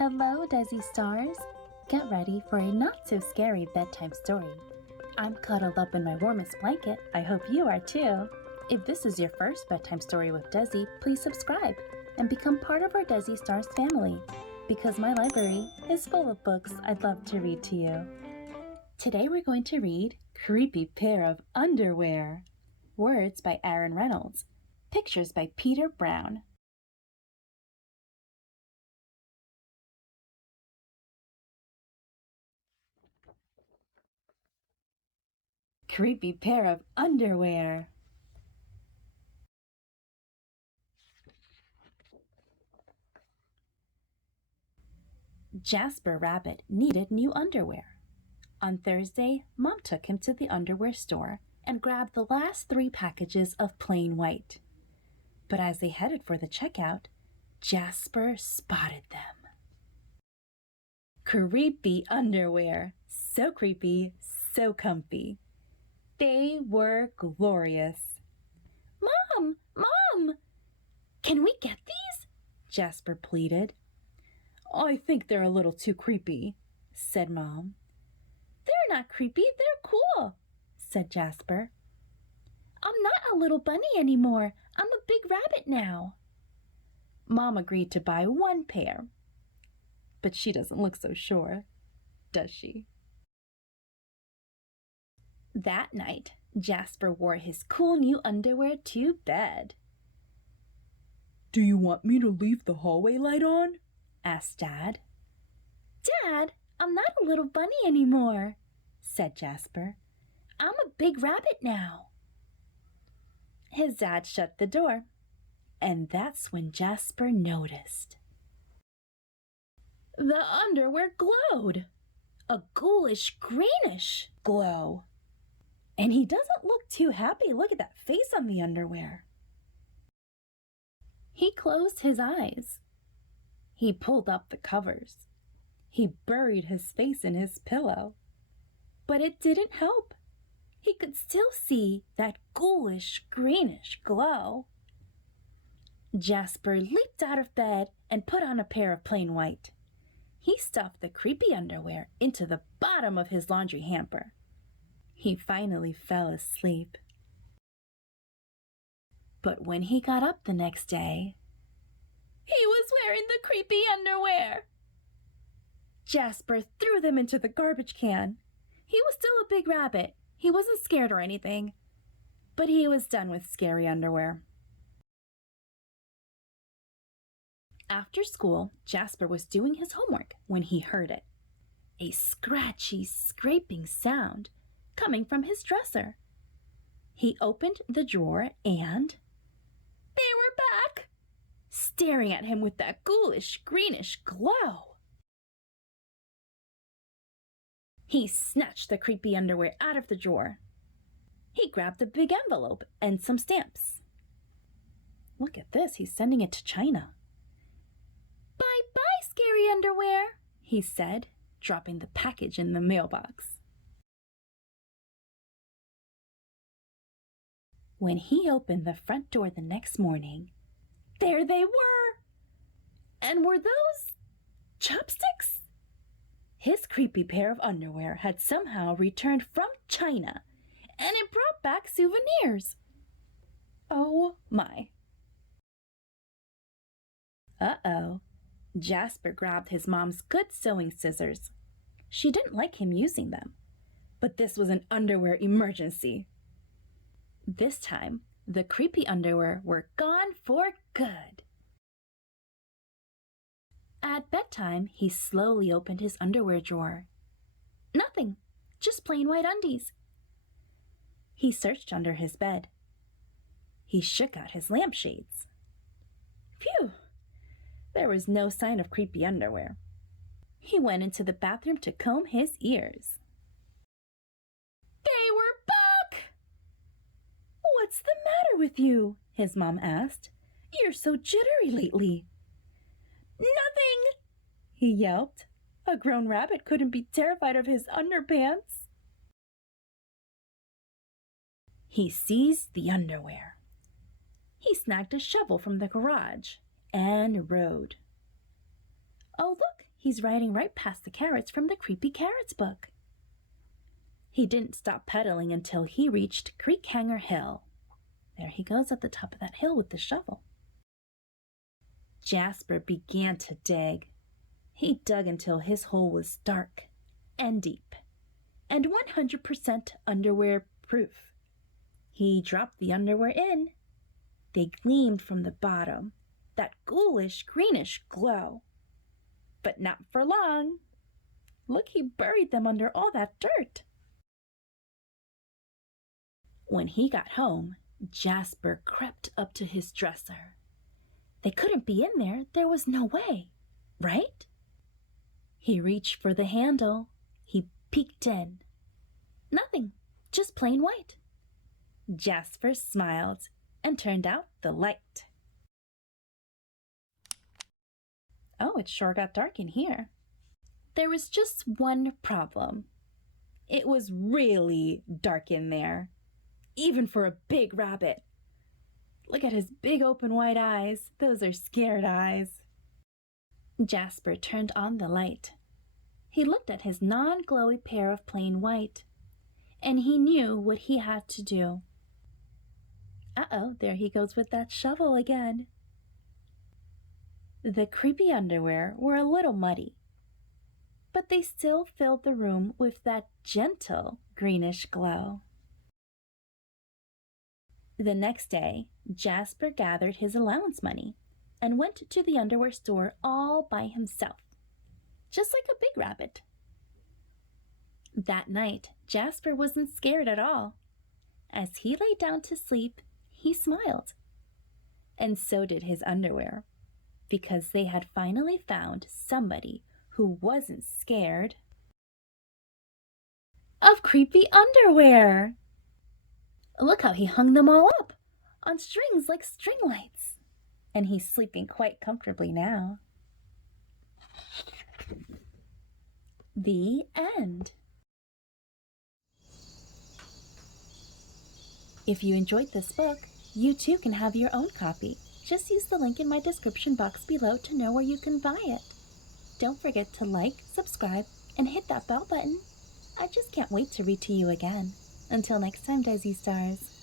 Hello, Dessi stars! Get ready for a not-so-scary bedtime story. I'm cuddled up in my warmest blanket. I hope you are too. If this is your first bedtime story with Dessi, please subscribe and become part of our Dessi Stars family, because my library is full of books I'd love to read to you. Today we're going to read Creepy Pair of Underwear. Words by Aaron Reynolds. Pictures by Peter Brown. Creepy pair of underwear. Jasper Rabbit needed new underwear. On Thursday, Mom took him to the underwear store and grabbed the last 3 packages of plain white. But as they headed for the checkout, Jasper spotted them. Creepy underwear. So creepy, so comfy. They were glorious. Mom! Can we get these? Jasper pleaded. I think they're a little too creepy, said Mom. They're not creepy, they're cool, said Jasper. I'm not a little bunny anymore. I'm a big rabbit now. Mom agreed to buy 1 pair. But she doesn't look so sure, does she? That night, Jasper wore his cool new underwear to bed. Do you want me to leave the hallway light on? Asked Dad. Dad, I'm not a little bunny anymore, said Jasper. I'm a big rabbit now. His dad shut the door, and that's when Jasper noticed. The underwear glowed, a ghoulish greenish glow. And he doesn't look too happy. Look at that face on the underwear. He closed his eyes. He pulled up the covers. He buried his face in his pillow. But it didn't help. He could still see that ghoulish greenish glow. Jasper leaped out of bed and put on a pair of plain white. He stuffed the creepy underwear into the bottom of his laundry hamper. He finally fell asleep. But when he got up the next day, he was wearing the creepy underwear. Jasper threw them into the garbage can. He was still a big rabbit. He wasn't scared or anything, but he was done with scary underwear. After school, Jasper was doing his homework when he heard it. A scratchy, scraping sound coming from his dresser. He opened the drawer and they were back, staring at him with that ghoulish greenish glow. He snatched the creepy underwear out of the drawer. He grabbed a big envelope and some stamps. Look at this, he's sending it to China. Bye-bye, scary underwear, he said, dropping the package in the mailbox. When he opened the front door the next morning, there they were! And were those chopsticks? His creepy pair of underwear had somehow returned from China, and it brought back souvenirs. Oh my. Uh-oh. Jasper grabbed his mom's good sewing scissors. She didn't like him using them, but this was an underwear emergency. This time, the creepy underwear were gone for good. At bedtime, he slowly opened his underwear drawer. Nothing, just plain white undies. He searched under his bed. He shook out his lampshades. Phew! There was no sign of creepy underwear. He went into the bathroom to comb his ears. They were back! What's the matter with you? His mom asked. You're so jittery lately. Nothing, he yelped. A grown rabbit couldn't be terrified of his underpants. He seized the underwear. He snagged a shovel from the garage and rode. Oh, look, he's riding right past the carrots from the Creepy Carrots book. He didn't stop pedaling until he reached Creek Hanger Hill. There he goes at the top of that hill with the shovel. Jasper began to dig. He dug until his hole was dark and deep and 100% underwear proof. He dropped the underwear in. They gleamed from the bottom, that ghoulish greenish glow. But not for long. Look, he buried them under all that dirt. When he got home, Jasper crept up to his dresser. They couldn't be in there. There was no way, right? He reached for the handle. He peeked in. Nothing, just plain white. Jasper smiled and turned out the light. Oh, it sure got dark in here. There was just one problem. It was really dark in there, even for a big rabbit. Look at his big open white eyes. Those are scared eyes. Jasper turned on the light. He looked at his non-glowy pair of plain white, and he knew what he had to do. Uh-oh, there he goes with that shovel again. The creepy underwear were a little muddy, but they still filled the room with that gentle greenish glow. The next day, Jasper gathered his allowance money and went to the underwear store all by himself, just like a big rabbit. That night, Jasper wasn't scared at all. As he lay down to sleep, he smiled. And so did his underwear, because they had finally found somebody who wasn't scared of creepy underwear. Look how he hung them all up on strings like string lights. And he's sleeping quite comfortably now. The end. If you enjoyed this book, you too can have your own copy. Just use the link in my description box below to know where you can buy it. Don't forget to like, subscribe, and hit that bell button. I just can't wait to read to you again. Until next time, Dessi Stars.